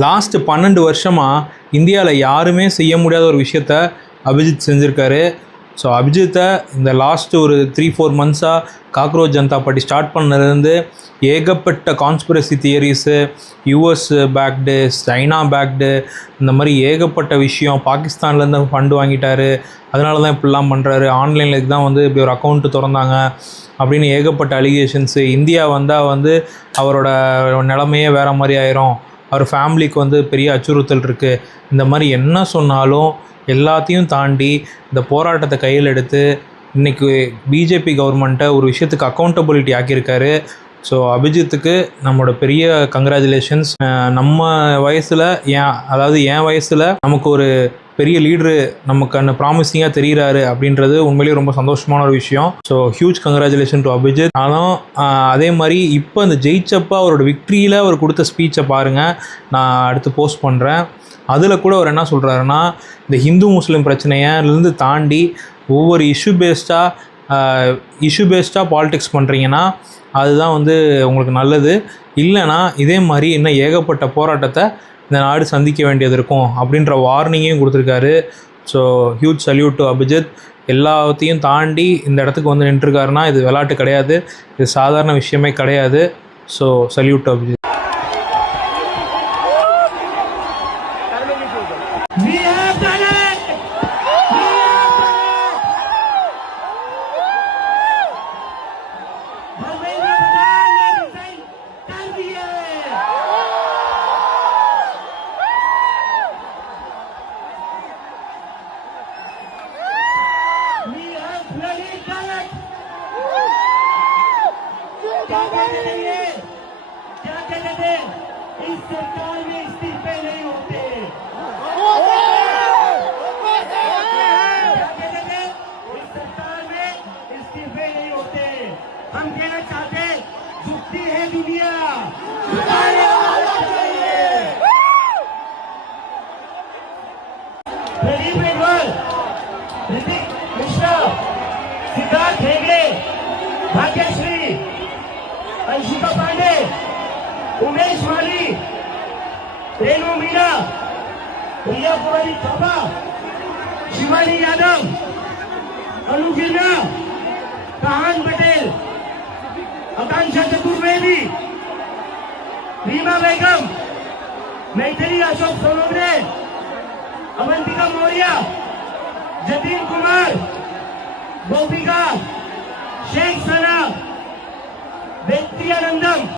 Last 12 வருஷமாக இந்தியாவில் யாருமே செய்ய முடியாத ஒரு விஷயத்த அபிஜித் செஞ்சுருக்காரு. ஸோ அபிஜித்தை இந்த லாஸ்ட்டு ஒரு 3-4 மந்த்ஸாக காக்ரோச் ஜனதா பார்ட்டி ஸ்டார்ட் பண்ணதுலேருந்து ஏகப்பட்ட conspiracy theories, US backed, China backed, இந்த மாதிரி ஏகப்பட்ட விஷயம். பாகிஸ்தான்லேருந்து ஃபண்டு வாங்கிட்டாரு, அதனால தான் இப்படிலாம் பண்ணுறாரு, ஆன்லைனில் இதுக்கு தான் வந்து இப்படி ஒரு அக்கௌண்ட்டு திறந்தாங்க அப்படின்னு ஏகப்பட்ட அலிகேஷன்ஸு. இந்தியா வந்தால் அவரோட நிலைமையே வேறு மாதிரி ஆயிரும், அவர் ஃபேமிலிக்கு பெரிய அச்சுறுத்தல் இருக்குது, இந்த மாதிரி என்ன சொன்னாலும் எல்லாத்தையும் தாண்டி இந்த போராட்டத்தை கையில் எடுத்து இன்றைக்கி பிஜேபி கவர்மெண்ட்டை ஒரு விஷயத்துக்கு அக்கௌண்டபிலிட்டி ஆக்கியிருக்காரு. ஸோ அபிஜித்துக்கு நம்மளோட பெரிய கங்க்ராச்சுலேஷன்ஸ். நம்ம வயசில் என் வயசில் நமக்கு ஒரு பெரிய லீட்ரு நமக்கு ப்ராமிசிங்காக தெரிகிறாரு அப்படின்றது உண்மையிலேயே ரொம்ப சந்தோஷமான ஒரு விஷயம். So huge congratulation to Abhijit. ஆனால் அதே மாதிரி இப்போ அந்த ஜெயிச்சப்போ அவரோட விக்ட்ரியில் அவர் கொடுத்த ஸ்பீச்சை பாருங்கள், நான் அடுத்து போஸ்ட் பண்ணுறேன். அதில் கூட அவர் என்ன சொல்கிறாருன்னா, இந்த ஹிந்து முஸ்லீம் பிரச்சனையிலேருந்து தாண்டி ஒவ்வொரு இஷ்யூ பேஸ்டாக பாலிடிக்ஸ் பண்ணுறீங்கன்னா அதுதான் உங்களுக்கு நல்லது, இல்லைனா இதே மாதிரி இன்னும் ஏகப்பட்ட போராட்டத்தை இந்த நாடு சந்திக்க வேண்டியது இருக்கும் அப்படின்ற வார்னிங்கையும் கொடுத்துருக்காரு. So huge salute to Abhijit. எல்லாத்தையும் தாண்டி இந்த இடத்துக்கு நின்றுருக்காருன்னா இது விளையாட்டு கிடையாது, இது சாதாரண விஷயமே கிடையாது. So salute to Abhijit. क्या कहते थे, इस सरकार में इस्तीफे नहीं होते। क्या कहते थे, इस सरकार में इस्तीफे नहीं होते। हम कहना चाहते, झुकती है दुनिया, झुकाने वाला चाहिए। प्रदीप मेघवाल, ऋतिक मिश्रा, सिद्धार्थ हेगड़े, भाग्यश्री, अंशिका पांडे, उमेश माली, रेणु मीणा, प्रिया कुमारी थापा, शिवानी यादव, अनु गिरना, कहान पटेल, आकांक्षा चतुर्वेदी, रीमा बेगम, मैथिली अशोक सोनोग्रे, अवंतिका मौर्य, जतीन कुमार, गोपिका शेख सना, व्यक्ति आनंदम।